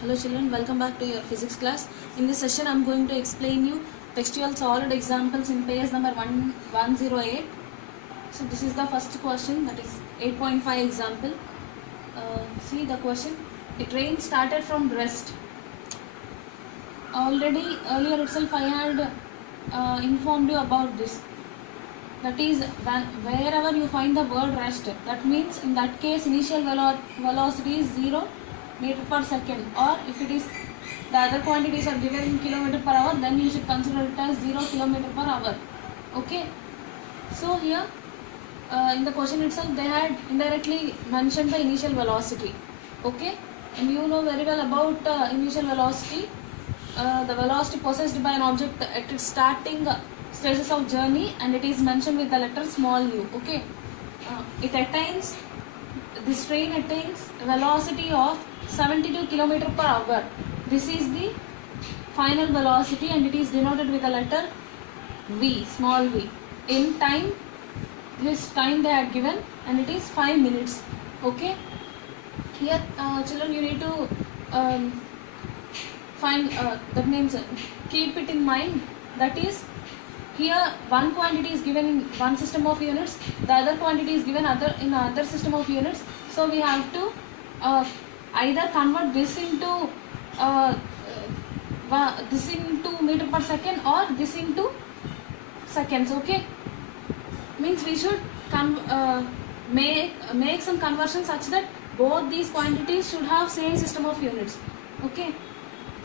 Hello children, welcome back to your physics class. In this session I am going to explain you textual solid examples in page number 108. So this is the first question, that is 8.5 example. See the question. A train started from rest. Already earlier itself I had informed you about this. That is, wherever you find the word rest, that means in that case initial velocity is 0 meter per second, or if it is the other quantities are given in kilometer per hour, then you should consider it as 0 kilometer per hour. Okay, so here in the question itself they had indirectly mentioned the initial velocity. Okay, and you know very well about initial velocity. The velocity possessed by an object at its starting stages of journey, and it is mentioned with the letter small u. Okay, this train attains a velocity of 72 km per hour. This is the final velocity and it is denoted with the letter v, small v. In time, this time they had given, and it is 5 minutes. Okay, here children, you need to find that means keep it in mind, that is, here one quantity is given in one system of units, the other quantity is given in another system of units. So we have to either convert this into meter per second or this into seconds. Okay, means we should make some conversion such that both these quantities should have same system of units. Okay,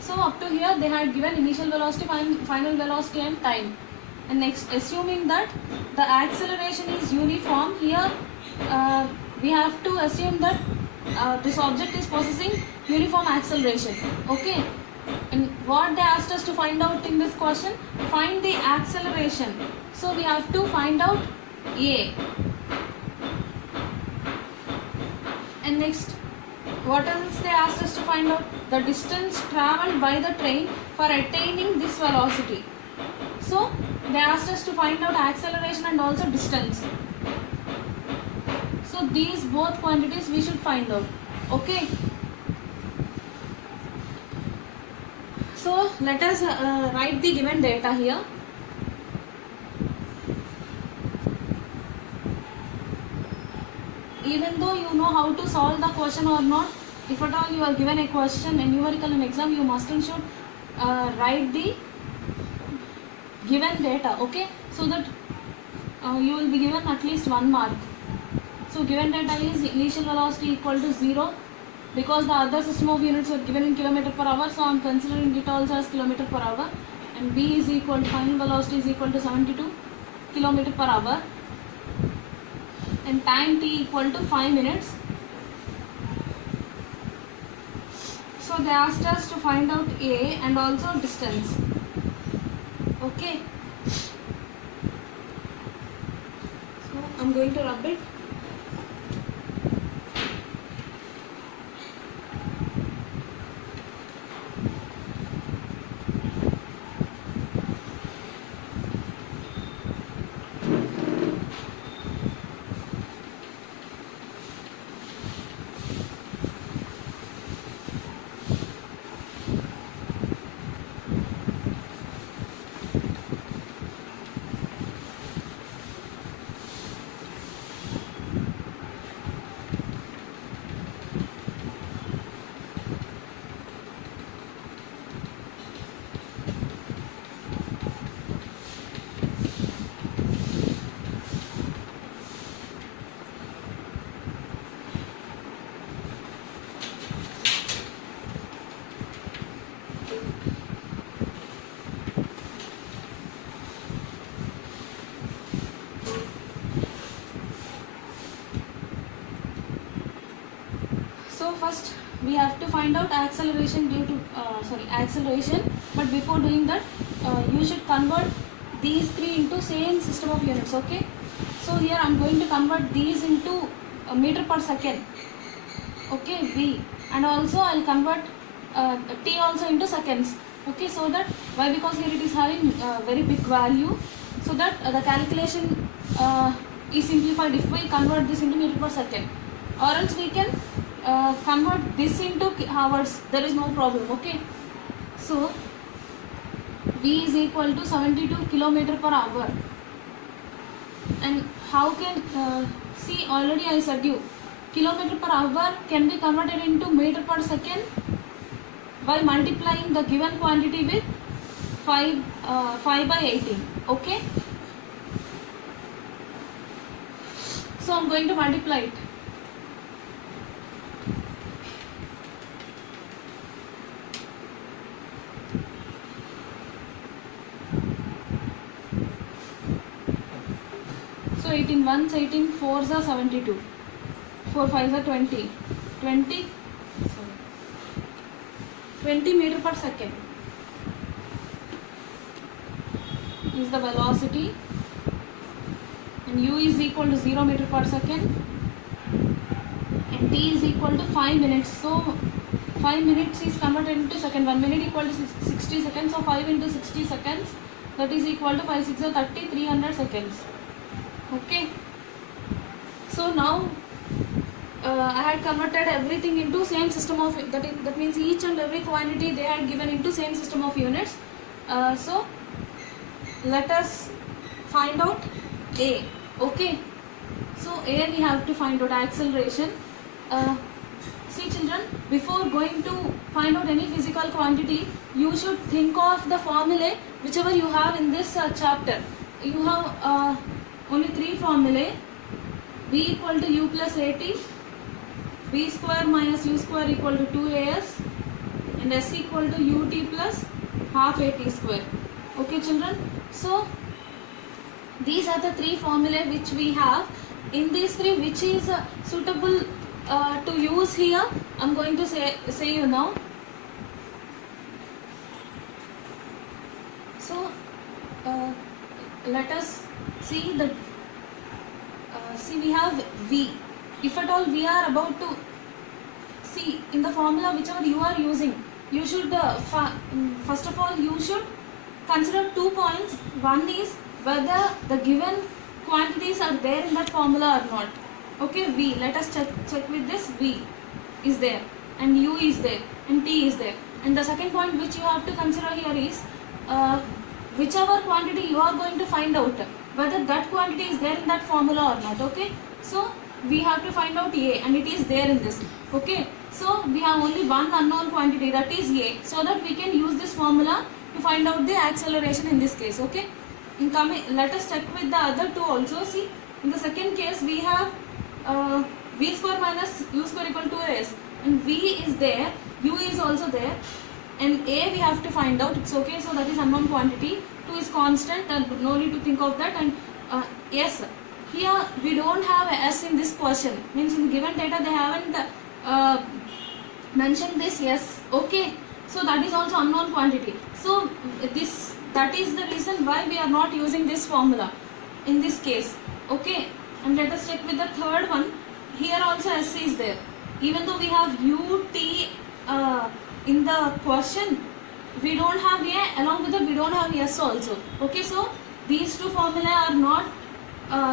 so up to here they had given initial velocity, final velocity and time. And next, assuming that the acceleration is uniform, here we have to assume that this object is possessing uniform acceleration. Okay, and what they asked us to find out in this question, find the acceleration. So we have to find out A. And next, what else they asked us to find out? The distance travelled by the train for attaining this velocity. So they asked us to find out acceleration and also distance. So these both quantities we should find out. Okay, so let us write the given data here. Even though you know how to solve the question or not, if at all you are given a question, a numerical in exam, you must and should write the given data. Okay, so that you will be given at least 1 mark. So given data is initial velocity equal to 0, because the other system of units were given in kilometer per hour, so I am considering it also as kilometer per hour, and b is equal to final velocity is equal to 72 kilometer per hour, and time t equal to 5 minutes. So they asked us to find out A and also distance. Okay, so I'm going to rub it. So first we have to find out acceleration due to acceleration, but before doing that you should convert these three into same system of units. Okay, so here I am going to convert these into meter per second. Okay, v, and also I will convert t also into seconds. Okay, so that why, because here it is having very big value, so that the calculation is simplified if we convert this into meter per second, or else we can convert this into hours, there is no problem. Okay, so V is equal to 72 km per hour. And how can see, already I said you, kilometer per hour can be converted into meter per second by multiplying the given quantity with 5 by 18. Okay, so I'm going to multiply it. So 18 ones, 18 fours are 72, 4 fives are 20, 20 meter per second is the velocity, and u is equal to 0 meter per second, and t is equal to 5 minutes. So 5 minutes is converted into second. 1 minute equal to 60 seconds. So 5 into 60 seconds, that is equal to 5 6 are 30, 300 seconds. Okay, so now I had converted everything into same system of, that means each and every quantity they had given into same system of units. So let us find out A. Okay, so A we have to find out acceleration. See children, before going to find out any physical quantity, you should think of the formulae whichever you have in this chapter. You have only 3 formulae: V equal to U plus AT, V square minus U square equal to 2AS, and S equal to UT plus half AT square. Okay children, so these are the 3 formulae which we have. In these 3, which is suitable to use here, I'm going to say you now. So let us see the see, we have V. If at all we are about to see in the formula whichever you are using, you should first of all you should consider 2 points. One is whether the given quantities are there in that formula or not. Okay, V, let us check with this. V is there, and U is there, and T is there. And the second point which you have to consider here is whichever quantity you are going to find out, whether that quantity is there in that formula or not. Okay, so we have to find out A, and it is there in this. Okay, so we have only one unknown quantity, that is A, so that we can use this formula to find out the acceleration in this case. Okay, in coming, let us check with the other 2 also. See, in the second case we have V square minus U square equal to S, and V is there, U is also there, and A we have to find out. It's okay, so that is unknown quantity. 2 is constant, and no need to think of that. And S, here we don't have a S in this question, means in the given data they haven't mentioned this S. Okay, so that is also unknown quantity. So that is the reason why we are not using this formula in this case. Okay, and let us check with the third one. Here also S is there, even though we have UT in the question, we don't have A, along with that we don't have S also. Okay, so these 2 formulae are not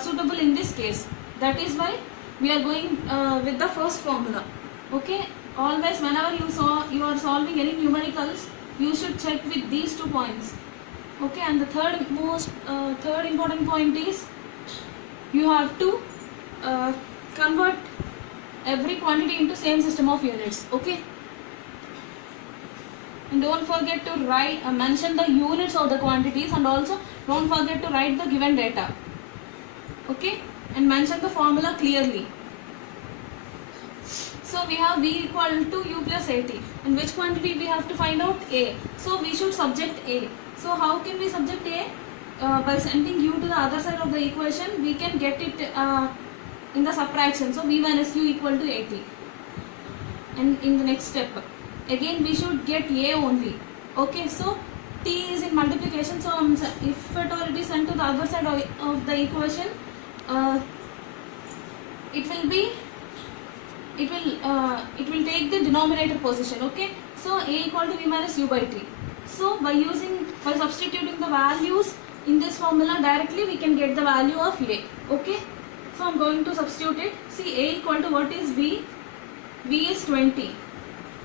suitable in this case. That is why we are going with the first formula. Okay, always whenever you are solving any numericals, you should check with these 2 points. Okay, and the third important point is you have to convert every quantity into same system of units. Okay, and don't forget to write mention the units of the quantities, and also don't forget to write the given data. Okay, and mention the formula clearly. So we have V equal to U plus AT, and which quantity we have to find out? A. So we should subject A. So how can we subject A? By sending U to the other side of the equation, we can get it in the subtraction. So V minus U equal to AT. And in the next step, again we should get A only. Okay, so T is in multiplication, so if at all it is sent to the other side of the equation, it will take the denominator position. Okay, so A equal to V minus U by T. So by substituting the values in this formula directly, we can get the value of A. Okay, so I'm going to substitute it. See, A equal to, what is V? V is 20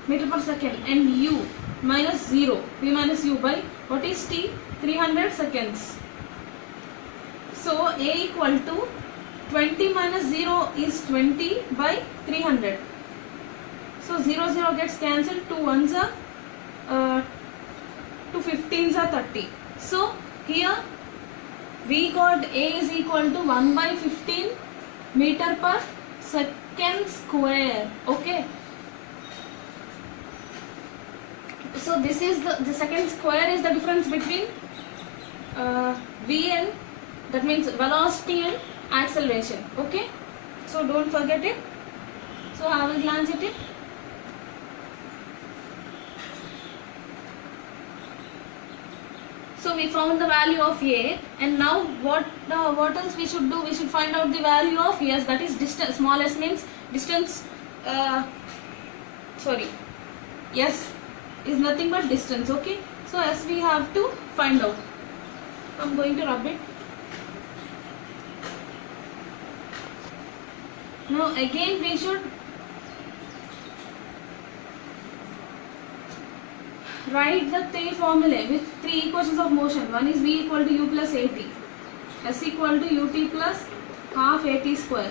meter per second, and U minus 0, V minus U by what is T? 300 seconds. So A equal to 20 minus 0 is 20 by 300. So 0 0 gets cancelled, 2 1s are 2 15s are 30. So here we got A is equal to 1 by 15 meter per second square. Okay. So this is the second square is the difference between V and, that means velocity and acceleration. Okay. So don't forget it. So I will glance at it. So we found the value of A, and now what else we should do? We should find out the value of S, that is distance. Small s means distance. S is nothing but distance. Okay. So S we have to find out. I'm going to rub it. Now again we should write the three formulae with three equations of motion. One is V equal to U plus AT, S equal to UT plus half AT square,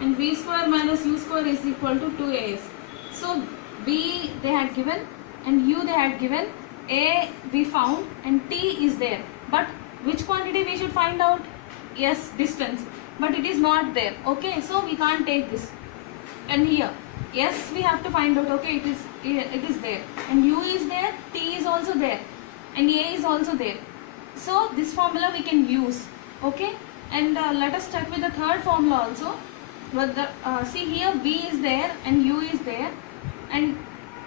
and V square minus U square is equal to 2AS. So B they had given and U they had given, A we found and T is there. But which quantity we should find out? Yes, distance. But it is not there. Okay, so we can't take this. And here, yes, we have to find out. Okay, it is there. And U is there, T is also there, and A is also there. So this formula we can use. Okay, and let us check with the third formula also. But see here, V is there and U is there, and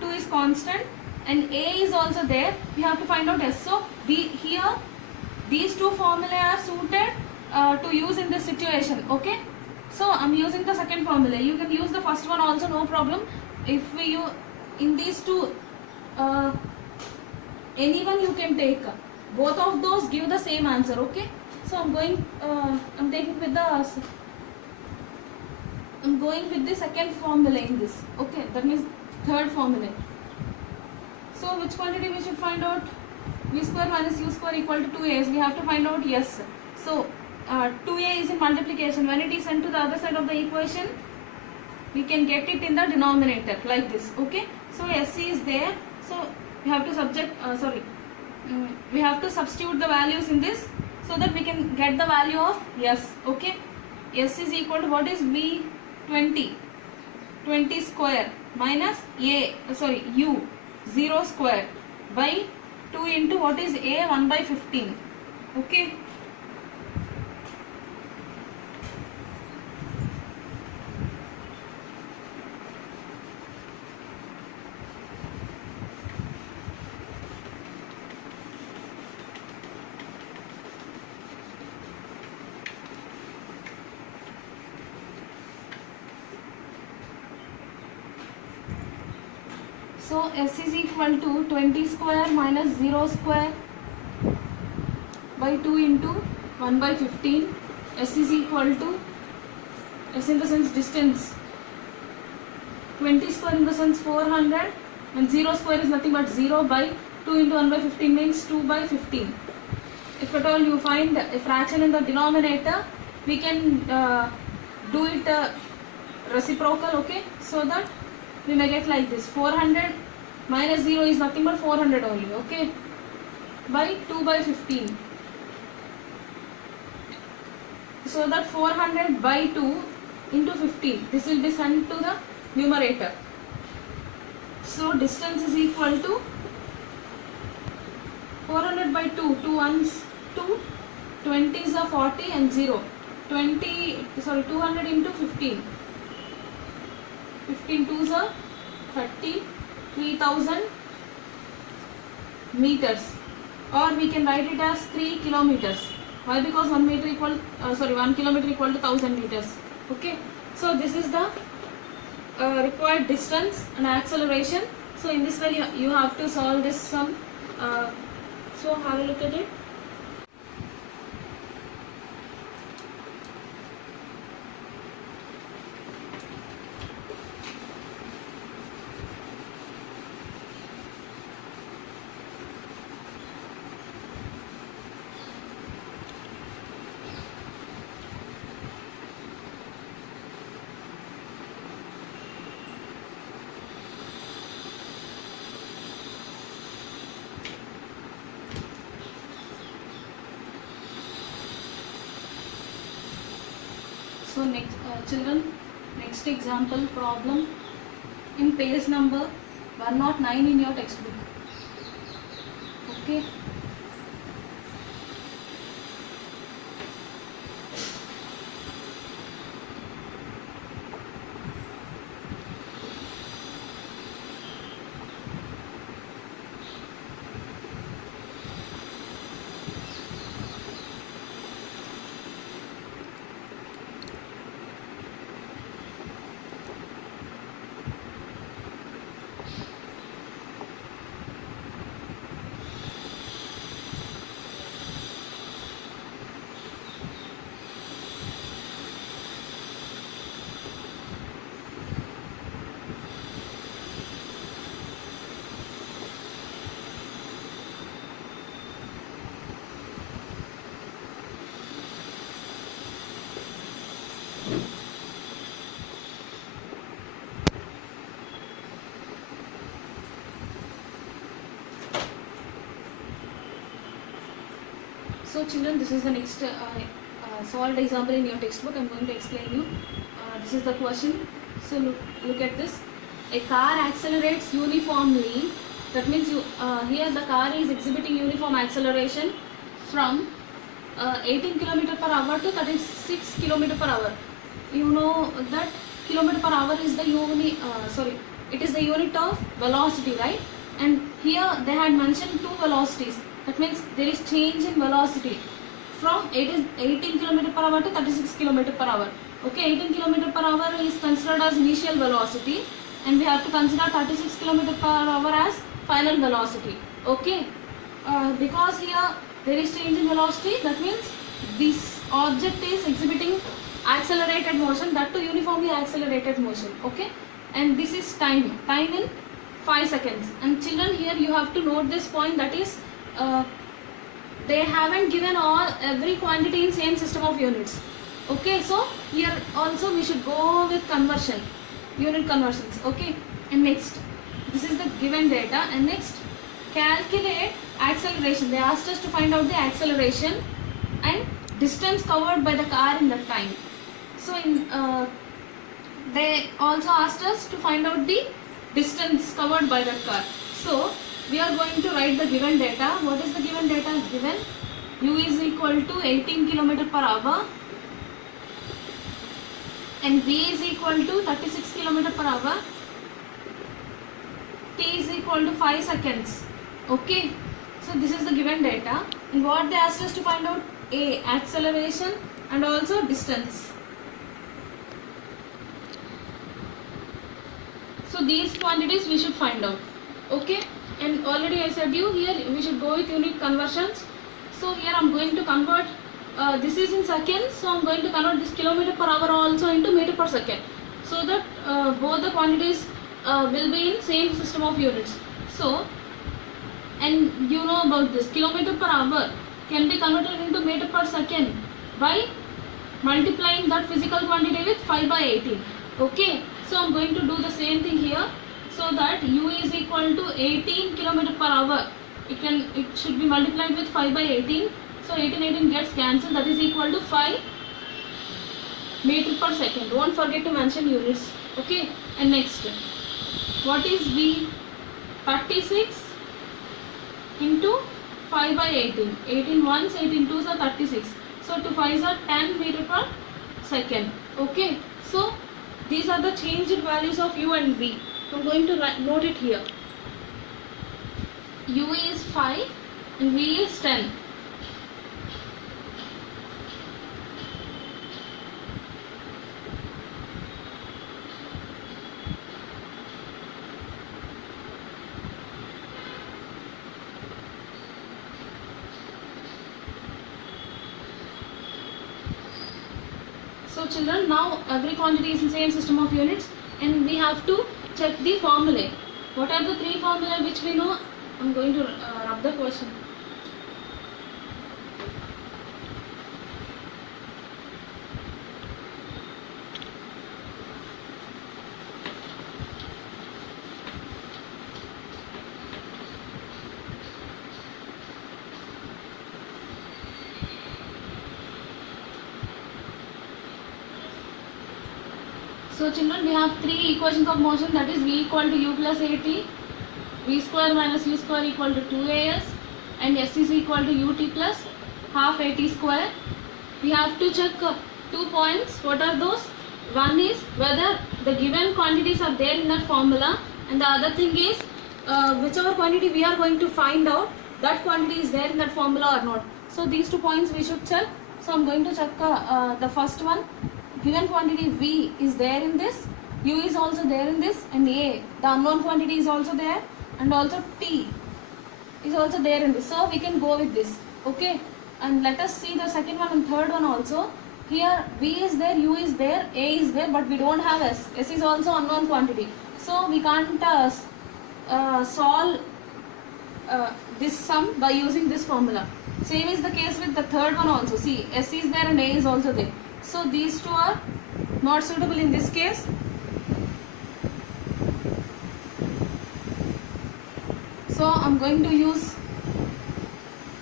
2 is constant, and A is also there. We have to find out S. So here these two formulae are suited to use in this situation. Okay, so I'm using the second formula. You can use the first one also, no problem. If we use in these two, anyone you can take. Both of those give the same answer. Okay, so I'm going with the second formula in this. Okay, that means third formula. So which quantity we should find out? V square minus U square equal to 2A. We have to find out yes. So 2A is in multiplication. When it is sent to the other side of the equation, we can get it in the denominator like this. Okay, so SC is there. So we have to we have to substitute the values in this so that we can get the value of S. Okay, S is equal to what is V 20 square minus U 0 square by 2 into what is A 1 by 15. Okay. So S is equal to 20 square minus 0 square by 2 into 1 by 15. S is equal to, S in the sense distance, 20 square in the sense 400, and 0 square is nothing but 0 by 2 into 1 by 15 means 2 by 15. If at all you find a fraction in the denominator, we can do it reciprocal. Okay, so that we may get like this: 400 minus 0 is nothing but 400 only. Okay, by 2 by 15. So that 400 by 2 into 15, this will be sent to the numerator. So distance is equal to 400 by 2, 2 ones 2, 20 is a 40 and 0. 200 into 15. 15 2s are 30, 3000 meters, or we can write it as 3 kilometers. Why? Because 1 kilometer equal to 1000 meters. Okay, so this is the required distance and acceleration. So in this way you have to solve this sum. So have a look at it. So next, children, next example problem in page number 109 in your textbook. Okay. So children, this is the next solved example in your textbook. I'm going to explain you. This is the question. So look at this. A car accelerates uniformly. That means here the car is exhibiting uniform acceleration from 18 km per hour to 36 km per hour. You know that kilometer per hour is the it is the unit of velocity, right? And here they had mentioned two velocities. That means there is change in velocity from 18 km per hour to 36 km per hour. Okay, 18 km per hour is considered as initial velocity, and we have to consider 36 km per hour as final velocity. Okay, because here there is change in velocity, that means this object is exhibiting accelerated motion, that too uniformly accelerated motion. Okay, and this is time in 5 seconds. And children, here you have to note this point, that is they haven't given every quantity in same system of units. Okay, so here also we should go with conversion, unit conversions. Okay, and next, this is the given data, and next calculate acceleration. They asked us to find out the acceleration and distance covered by the car in that time. So they also asked us to find out the distance covered by that car. So we are going to write the given data. What is the given data given? U is equal to 18 km per hour and V is equal to 36 km per hour. T is equal to 5 seconds. Okay, so this is the given data, and what they asked us to find out? A, acceleration and also distance. So these quantities we should find out. Okay, and already I said you here we should go with unit conversions. So here I am going to convert, this is in seconds, so I am going to convert this kilometer per hour also into meter per second, so that both the quantities will be in same system of units. So, and you know about this, kilometer per hour can be converted into meter per second by multiplying that physical quantity with 5 by 18. Okay, so I am going to do the same thing here, so that U is equal to 18 km per hour. It should be multiplied with 5 by 18. So 18 gets cancelled, that is equal to 5 meter per second. Don't forget to mention units. Okay, and next, what is V? 36 into 5 by 18. 18 ones, 18 twos are 36. So 2 5s are 10 meter per second. Okay, so these are the changed values of U and V. I am going to note it here. U is 5 and V is 10. So children, now every quantity is in same system of units, and we have to check the formulae. What are the three formulae which we know? I am going to rub the question. So children, we have three equations of motion, that is v equal to u plus at, v square minus u square equal to 2as, and s is equal to ut plus half at square. We have to check 2 points. What are those? One is whether the given quantities are there in that formula, and the other thing is whichever quantity we are going to find out, that quantity is there in that formula or not. So these 2 points we should check. So I am going to check the first one. Given quantity v is there in this, u is also there in this, and a, the unknown quantity, is also there, and also t is also there in this. So we can go with this. Okay. And let us see the second one and third one also. Here v is there, u is there, a is there, but we don't have s. S is also unknown quantity. So we can't solve this sum by using this formula. Same is the case with the third one also. See, s is there and a is also there. So these two are not suitable in this case. So I am going to use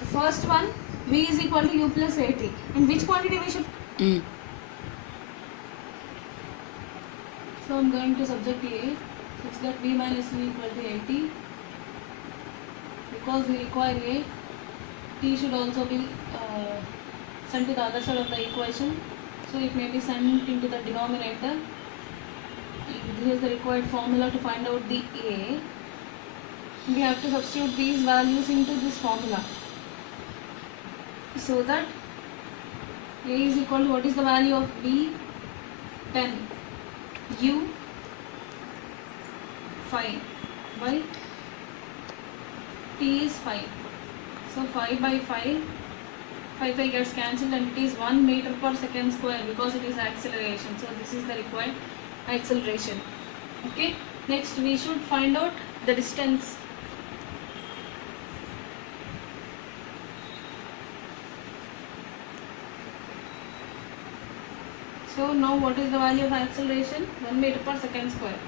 the first one, v is equal to u plus at. And which quantity we should? So I am going to subject a such that v minus u equal to 80. Because we require a, t should also be sent to the other side of the equation. So it may be sent into the denominator. This is the required formula to find out the a. We have to substitute these values into this formula. So that a is equal to, what is the value of v? 10. U 5 by t is 5. So 5 by 5, 5 gets cancelled, and it is 1 meter per second square because it is acceleration. So this is the required acceleration. Okay. Next we should find out the distance. So now what is the value of acceleration? 1 meter per second square.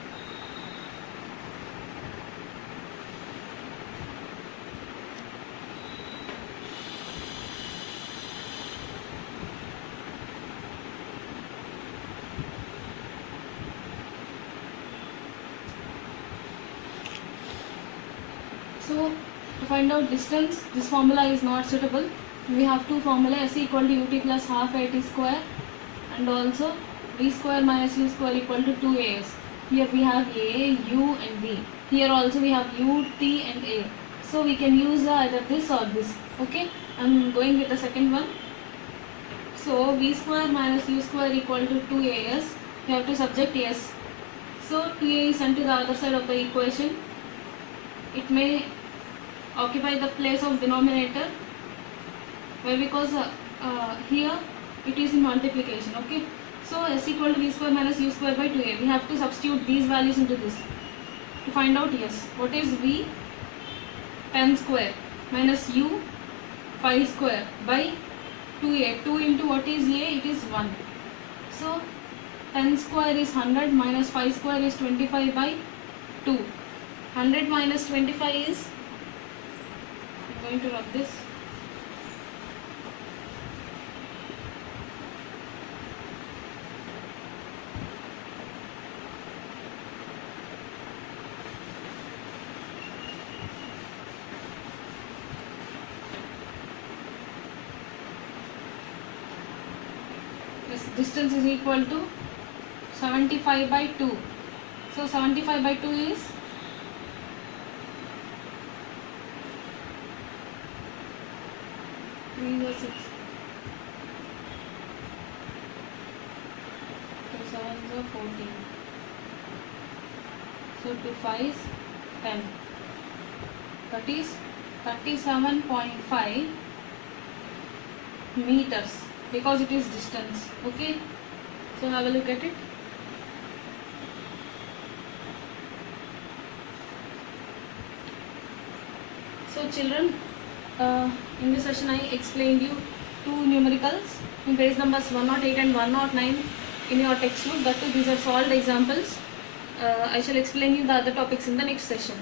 So to find out distance, this formula is not suitable. We have two formulas, s equal to ut plus half at square, and also v square minus u square equal to 2as. Here we have a, u and v. Here also we have u, t and a. So we can use either this or this. Okay. I am going with the second one. So v square minus u square equal to 2as. We have to subject s. So 2a is sent to the other side of the equation. It may occupy the place of denominator. Why? Because here it is in multiplication. Okay. So s equal to v square minus u square by 2a. We have to substitute these values into this to find out s. What is v? 10 square minus u 5 square by 2a. 2 into what is a? It is 1. So 10 square is 100 minus 5 square is 25 by 2. 100 minus 25 is, I am going to rub this. This distance is equal to 75 by 2. So 75 by 2 is 3 or 6. So 7 is 14. So 2 5 is 10. That is 37.5 meters because it is distance. Okay. So have a look at it. So children, in this session I explained you two numericals in page numbers 108 and 109 in your textbook. That too, these are solved examples. I shall explain you the other topics in the next session.